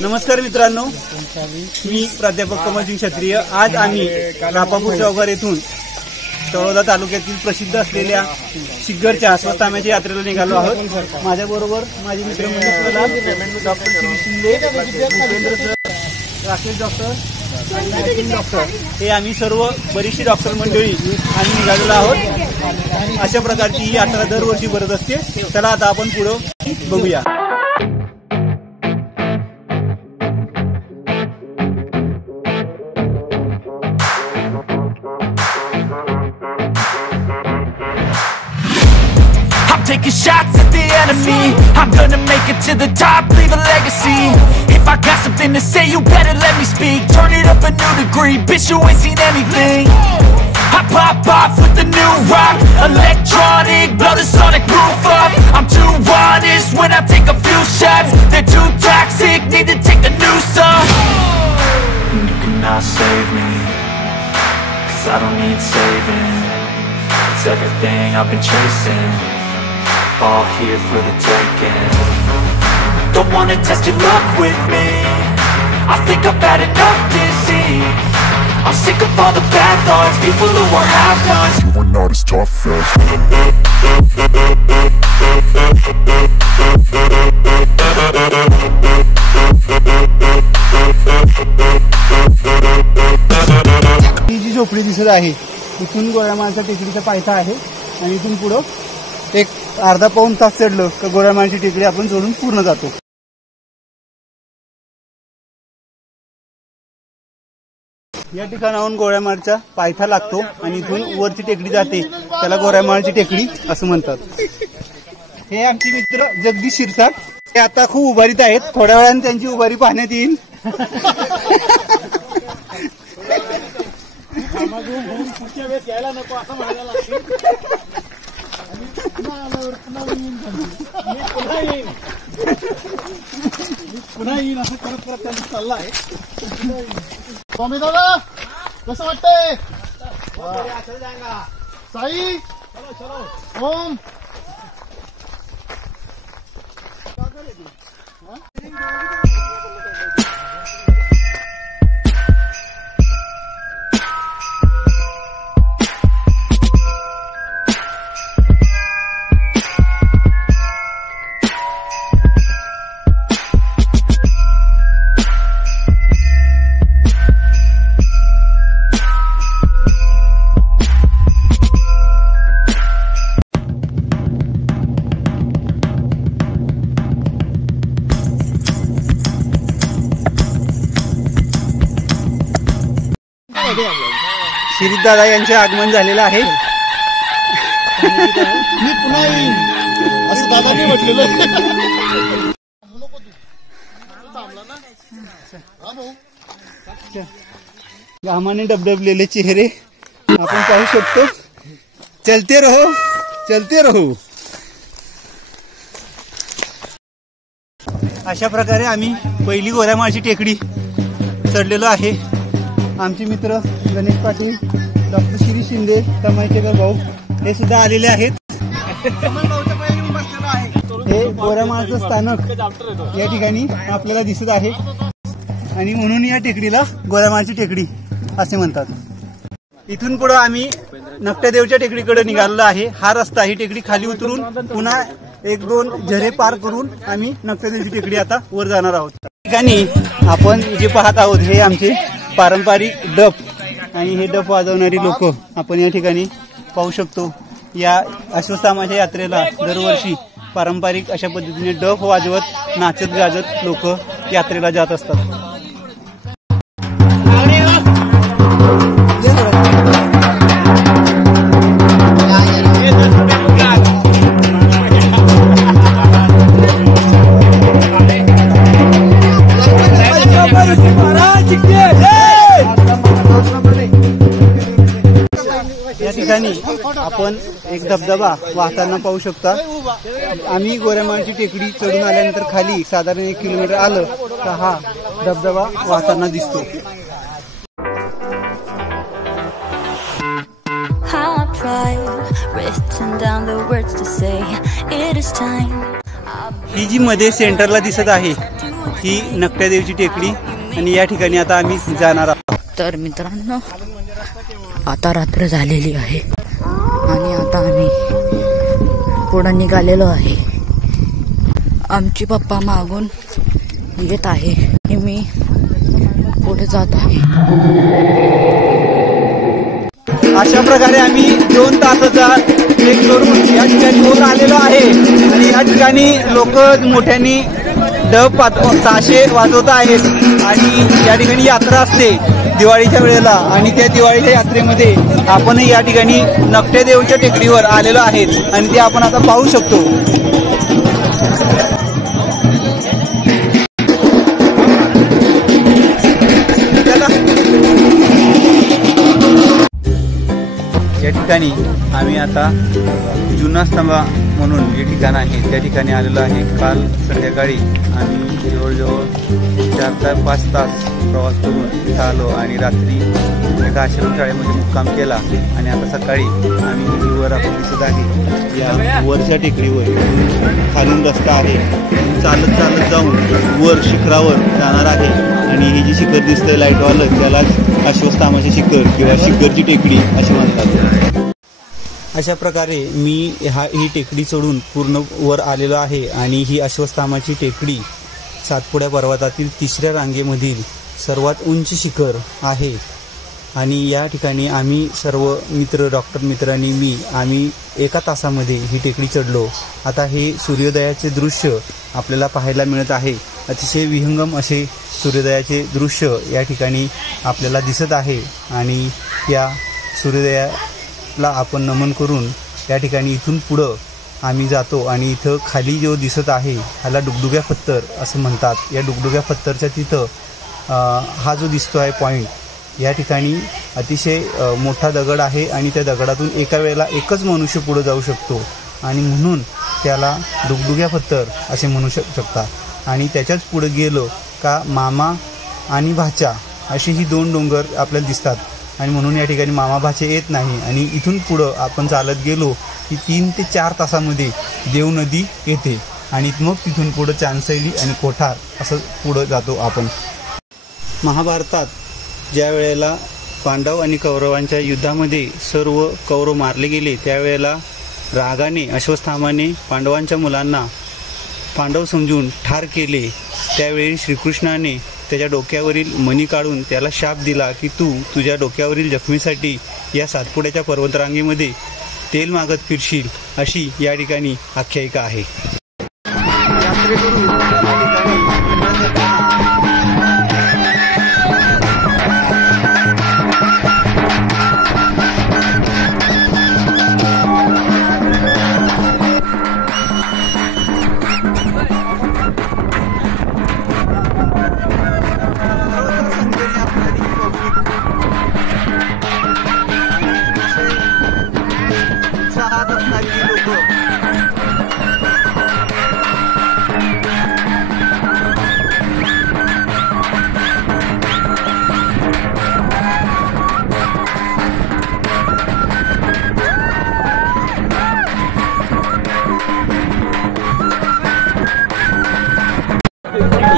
नमस्कार मित्रांनो, मी प्राध्यापक कमलसिंग क्षत्रिय। आज आम्ही रापापूर चौघर येथून तळोदा तालुक्यातील प्रसिद्ध असलेल्या शिग्गरच्या स्वस्त आंब्याच्या यात्रेला निघालो आहोत। माझ्याबरोबर माझे मित्रमंडळ doctor Shri Shinde, Bhupendra sir, Rakesh doctor, doctor हे आम्ही सर्व बरीचशी डॉक्टर मंडळी आम्ही निघालेलो आहोत। अशा प्रकारची ही यात्रा दरवर्षी भरत असते। चला आता आपण पुढे बघूया। Taking shots at the enemy, I'm gonna make it to the top, leave a legacy. If I got something to say, you better let me speak. Turn it up a new degree, bitch, you ain't seen anything. I pop off with the new rock, electronic, blow the sonic roof up. I'm too honest when I take a few shots. They're too toxic, need to take a new song. You cannot save me, 'cause I don't need saving. It's everything I've been chasing, all here for the taking. Don't wanna test your luck with me, I think I've had enough disease. I'm sick of all the bad thoughts, people who are half-nots. You are not as tough as ही जी झोपडी दिसत आहे इथून गोळ्यामाळच्या टेकडीचा पायथा आहे आणि इथून पुढे एक अर्धा पाऊण तास चढलं तर गोळ्यामाळची टेकडी आपण चढून पूर्ण जातो। या ठिकाणाहून गोळ्यामाळचा पायथा लागतो आणि इथून वरची टेकडी जाते, त्याला गोळ्यामाळची टेकडी असं म्हणतात। हे आमचे मित्र जगदीश शिरसाट, ते आता खूप उभारीत आहेत, थोड्या वेळाने त्यांची उभारी पाहण्यात येईल। पुन्हा येईल असं करत करत त्यांनी चालला आहे। स्वामी दादा कसं वाटतंय? साई ओम शिरीष दादा यांचे आगमन झालेलं आहे। मी पुन्हा येईन असं दादांनी म्हटलेलं। घामाने डबडबलेले चेहरे आपण पाहू शकतो। चलते रहो, चलते रहो। अशा प्रकारे आम्ही पहिली गोळ्यामाळची टेकडी चढलेलो आहे। आमचे मित्र गणेश पाटील, डॉक्टर श्री शिंदे, तमायचेकर भाऊ हे सुद्धा आलेले आहेत। हे गोळ्यामाळचं स्थानक या ठिकाणी आपल्याला दिसत आहे आणि म्हणून या टेकडीला गोळ्यामाळची टेकडी असे म्हणतात। इथून पुढे आम्ही नकट्यादेवच्या टेकडीकडे निघालेलो आहे। हा रस्ता ही टेकडी खाली उतरून पुन्हा एक दोन झरे पार करून आम्ही नकट्यादेवची टेकडी आता वर जाणार आहोत। ठिकाणी आपण जे पाहत आहोत हे आमचे पारंपरिक डफ आणि हे डफ वाजवणारी लोक आपण या ठिकाणी पाहू शकतो। या अश्वत्थामाच्या यात्रेला दरवर्षी पारंपरिक अशा पद्धतीने डफ वाजवत नाचत गाजत लोक यात्रेला जात असतात। या ठिकाणी आपण एक धबधबा वाहताना पाहू शकता। आम्ही गोळ्यामाळची टेकडी चढून आल्यानंतर खाली साधारण 1 किलोमीटर आलं तर हा धबधबा वाहताना दिसतो। ही जी मध्ये सेंटरला दिसत आहे ही नकट्या देवीची टेकडी आणि या ठिकाणी आता आम्ही जाणार आहोत. तर मित्रांनो, आता रात्र झालेली आहे आणि आता आम्ही पुढे निघालेलो आहे. आमची पप्पा मागून येत आहे आणि मी पुढे जात आहे. अशा प्रकारे आम्ही 2 तासाचा ट्रेक करून या ठिकाणी वर आलेलो आहे आणि या ठिकाणी लोक मोठ्यांनी डब ताशे वाजवत आहेत आणि या ठिकाणी यात्रा असते दिवाळीच्या वेळेला आणि त्या दिवाळीच्या यात्रेमध्ये आपण या ठिकाणी नकट्या देवीच्या टेकडीवर आलेलो आहेत आणि ते आपण आता पाहू शकतो. या ठिकाणी आम्ही आता जुना स्तंभा म्हणून जे ठिकाण आहे त्या ठिकाणी आलेलो आहे. काल संध्याकाळी आम्ही जवळजवळ 4 ते 5 तास प्रवास करून इथं आलो आणि रात्री एका आश्रमशाळेमध्ये मुक्काम केला आणि आता सकाळी आम्ही वर आपण दिसत आहे या वरच्या टेकडीवर खालून रस्ता आहे, चालत चालत जाऊन वर शिखरावर जाणार आहे आणि हे जे शिखर दिसतंय लाईटवालं त्यालाच अश्वत्थामाचे शिखर किंवा शिखरची टेकडी असे म्हणतात. अशा प्रकारे मी ही टेकडी चढून पूर्ण वर आलेलो आहे आणि ही अश्वत्थामाची टेकडी सातपुडा पर्वतातील 3ऱ्या रांगेमधील सर्वात उंच शिखर आहे आणि या ठिकाणी आम्ही सर्व मित्र, डॉक्टर मित्रांनी आम्ही 1 तासामध्ये ही टेकडी चढलो. आता हे सूर्योदयाचे दृश्य आपल्याला पाहायला मिळत आहे. अतिशय विहंगम असे सूर्योदयाचे दृश्य या ठिकाणी आपल्याला दिसत आहे आणि या सूर्योदयाला आपण नमन करून या ठिकाणी इथून पुढं आम्ही जातो आणि इथं खाली जो दिसत आहे ह्याला डुगडुग्या पत्थर असं म्हणतात. या डुगडुग्या पत्थरच्या तिथं हा जो दिसतो आहे पॉईंट, या ठिकाणी अतिशय मोठा दगड आहे आणि त्या दगडातून एका वेळेला एकच मनुष्य पुढे जाऊ शकतो आणि म्हणून त्याला डुगडुग्या पत्थर असे म्हणू शकतात. आणि त्याच्याच पुढे गेलो का मामा आणि भाचा असे ही 2 डोंगर आपल्याला दिसतात आणि म्हणून या ठिकाणी मामा भाचे येत नाही. आणि इथून पुढं आपण चालत गेलो की 3 ते 4 तासामध्ये देव नदी येते आणि मग तिथून पुढं चांदसैली आणि कोठार असं पुढं जातो आपण. महाभारतात ज्या वेळेला पांडव आणि कौरवांच्या युद्धामध्ये सर्व कौरव मारले गेले त्यावेळेला रागाने अश्वत्थामाने पांडवांच्या मुलांना पांडव समजून ठार केले. त्यावेळी श्रीकृष्णाने त्याच्या डोक्यावरील मणी काढून त्याला शाप दिला की तू तुझ्या डोक्यावरील जखमीसाठी या सातपुड्याच्या पर्वतरांगेमध्ये तेल मागत फिरशील, अशी या ठिकाणी आख्यायिका आहे.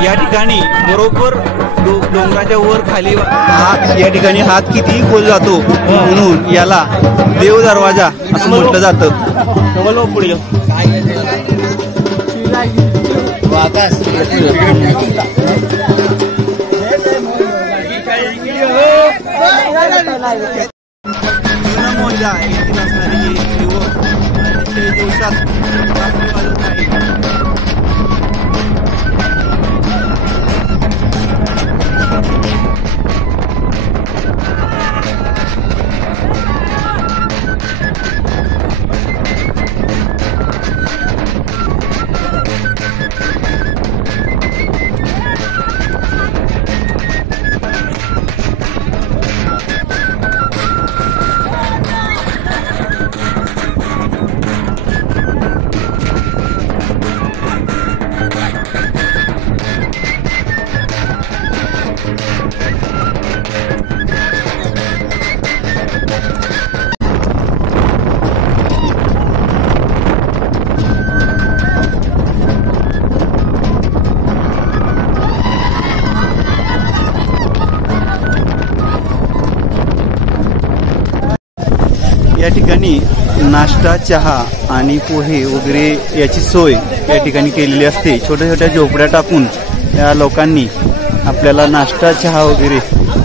या ठिकाणी बरोबर डोंगराच्या वर खाली हात, या ठिकाणी हात किती खोल जातो म्हणून याला देव दरवाजा असं म्हटलं जातं. या ठिकाणी नाश्ता, चहा आणि पोहे वगैरे याची सोय या ठिकाणी केलेली असते. छोट्या छोट्या झोपड्या टाकून या लोकांनी आपल्याला नाश्ता, चहा वगैरे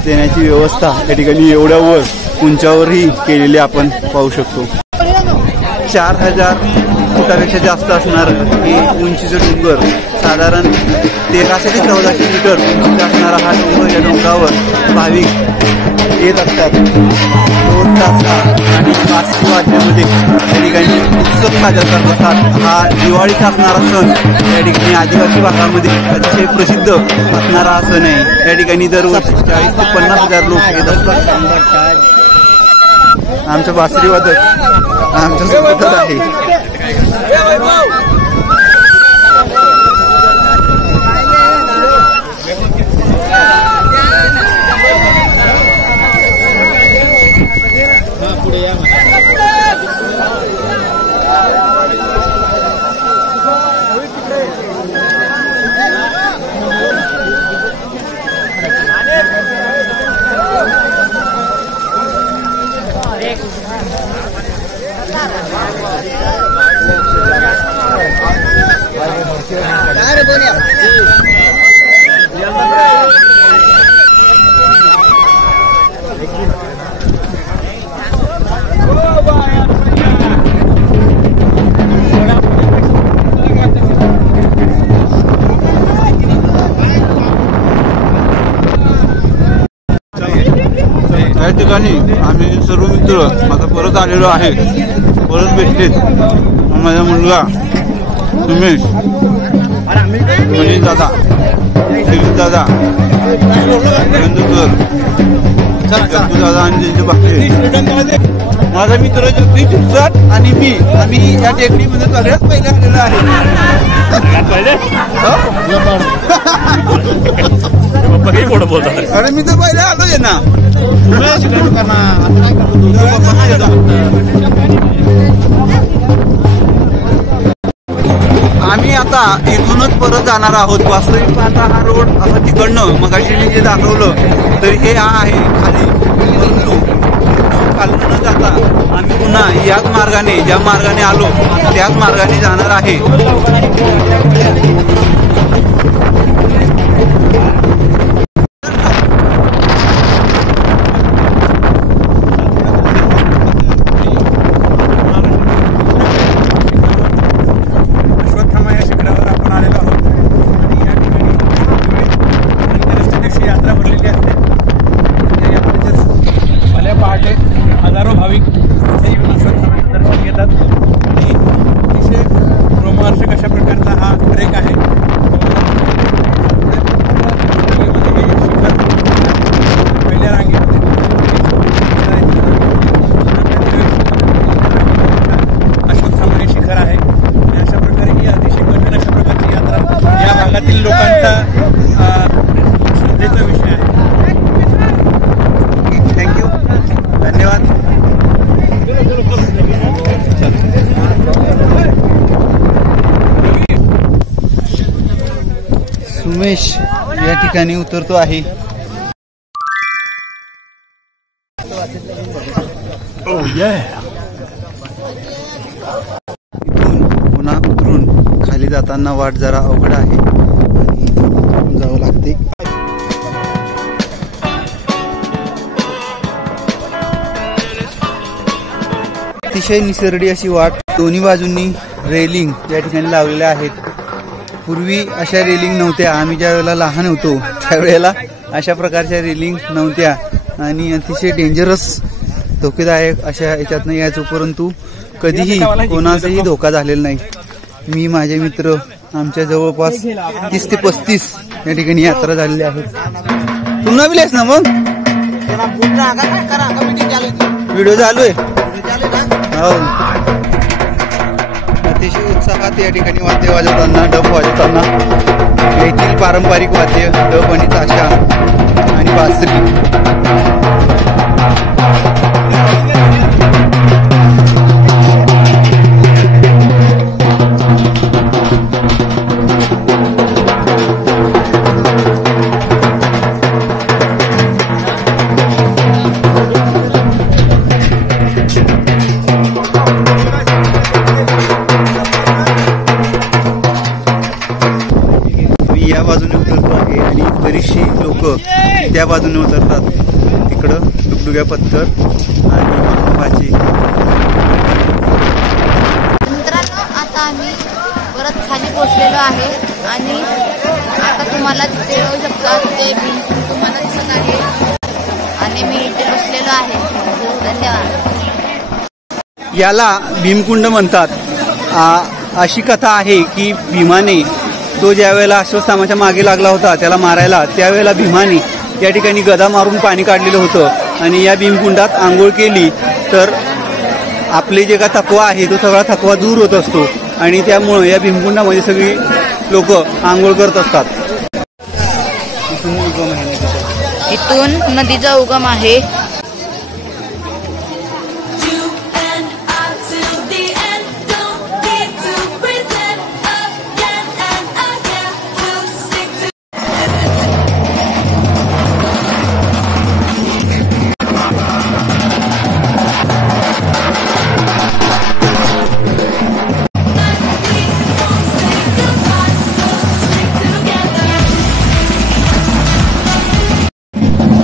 देण्याची व्यवस्था या ठिकाणी एवढ्या वर उंचावरही केलेली आपण पाहू शकतो. 4000 फुटापेक्षा जास्त असणार हे उंचीचं डोंगर, साधारण 1300 ते 1400 मीटर उंची असणारा हा डोंगर. या डोंगरावर भाविक येत असतात. 2 तास आणि बासरी वाजण्यामध्ये या ठिकाणी उत्सव साजरा करत असतात. हा दिवाळीचा असणारा सण या ठिकाणी आदिवासी भागामध्ये अतिशय प्रसिद्ध असणारा हा सण आहे. या ठिकाणी दरवर्षी 40,000 ते 50,000 लोक येत असतात. आमचं बासरी वादक आमच्या सोबतच आहे. या ठिकाणी आम्ही सर्व मित्र आता परत आलेलो आहे. परत भेटलेत. माझा मुलगा सुमेश, मनीष दादा, शिरीष दादा, सर दादा आणि त्यांचे बाकी माझा मित्र जगदीश शिरसाट आणि मी, आम्ही या टेकडीमध्ये सगळ्यात पहिले आलेलो आहे. अरे मी तर पहिले आलोय ना. आम्ही आता इथूनच परत जाणार आहोत. वास्तविक आता हा रोड असं तिकडनं मगाशी मी जे दाखवलं तर हे आहे खाली, परंतु खालून न जाता आम्ही पुन्हा याच मार्गाने, ज्या मार्गाने आलो त्याच मार्गाने जाणार आहे. हजारो भाविक दर्शन घेतात आणि अतिशय रोमहर्षक अशा प्रकारचा हा ट्रेक आहे. पहिल्या रांगेमध्ये अश्वत्थामणी शिखर आहे आणि अशा प्रकारे ही अतिशय कठीण अशा प्रकारची यात्रा या भागातील लोकांचा श्रद्धेचा विषय आहे. थँक्यू, धन्यवाद. सुमेश या ठिकाणी उतरतो आहे. इथून पुन्हा उतरून खाली जाताना वाट जरा अवघड आहे आणि इथून जावं लागते. अतिशय निसरडी अशी वाट. दोन्ही बाजूंनी रेलिंग या ठिकाणी लावलेल्या आहेत. पूर्वी अशा रेलिंग नव्हत्या. आम्ही ज्या वेळेला लहान होतो त्यावेळेला अशा प्रकारच्या रेलिंग नव्हत्या आणि अतिशय डेंजरस, धोकेदायक अशा याच्यातनं यायचो, परंतु कधीही कोणाचाही धोका झालेला नाही. मी, माझे मित्र, आमच्या जवळपास 30 ते 35 या ठिकाणी यात्रा झालेली आहे. पुन्हा विलेस ना मग व्हिडिओ चालू आहे. हो, अतिशय उत्साहात या ठिकाणी वाद्य वाजवताना, डब वाजवताना येथील पारंपरिक वाद्य डब आणि ताशा आणि बासरी. लोक त्या बाजूने उतरतात. तिकडं डुगडुग्या पत्थर आणि भाजी. मित्रांनो, आता आम्ही परत खाली पोहोचलेलो आहे आणि आता तुम्हाला तिथे येऊ शकता. ते भीमकुंड तुम्हाला दिसत आहे आणि मी इथे बसलेलो आहे. धन्यवाद. याला भीमकुंड म्हणतात. अशी कथा आहे की भीमाने तो ज्या वेळेला अश्वत्थामाच्या मागे लागला होता त्याला मारायला, त्यावेळेला भीमाने या ठिकाणी गदा मारून पाणी काढलेलं होतं आणि या भीमकुंडात आंघोळ केली तर आपले जे का थकवा आहे तो सगळा थकवा दूर होत असतो आणि त्यामुळे या भीमकुंडामध्ये सगळी लोक आंघोळ करत असतात. इथून नदीचा उगम आहे.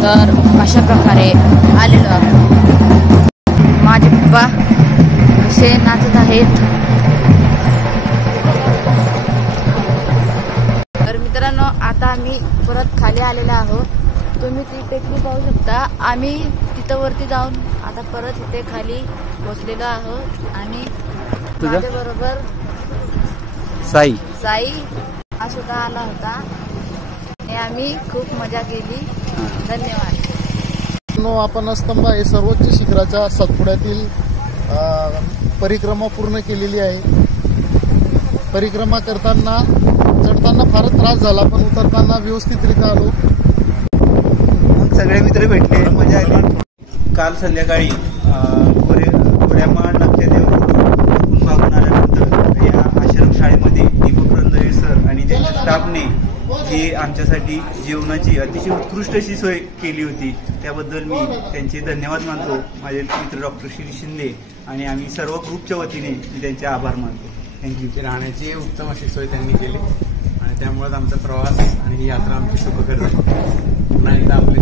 तर अशा प्रकारे आलेलो आहोत. माझे पप्पा असे नाचत आहेत. तर मित्रांनो, आता आम्ही परत खाली आलेलो आहोत. तुम्ही ती टेकडी पाहू शकता. आम्ही तिथं वरती जाऊन आता परत इथे खाली पोहोचलेलो आहोत आणि माझ्या बरोबर साई हा सुद्धा आला होता आणि आम्ही खूप मजा केली. धन्यवाद. आपण स्तंभ हे सर्वोच्च शिखराच्या सातपुड्यातील परिक्रमा पूर्ण केलेली आहे. परिक्रमा करताना चढताना फारच त्रास झाला पण उतरताना व्यवस्थितरित्या आलो. मग सगळे मित्र भेटले, मजा आली. काल संध्याकाळी गोऱ्यामाळ नाट्यदेव पाहून आल्यानंतर या आश्रमशाळेमध्ये दीपक रंधवे सर आणि त्यांच्या स्टाफने जी आमच्यासाठी जेवणाची अतिशय उत्कृष्ट अशी सोय केली होती त्याबद्दल मी त्यांचे धन्यवाद मानतो. माझे मित्र डॉक्टर श्री शिंदे आणि आम्ही सर्व ग्रुपच्या वतीने मी त्यांचे आभार मानतो. थँक्यू. राहण्याची उत्तम अशी सोय त्यांनी केली आणि त्यामुळे आमचा प्रवास आणि ही यात्रा आमची सुखकर झाली. पुन्हा एकदा आपले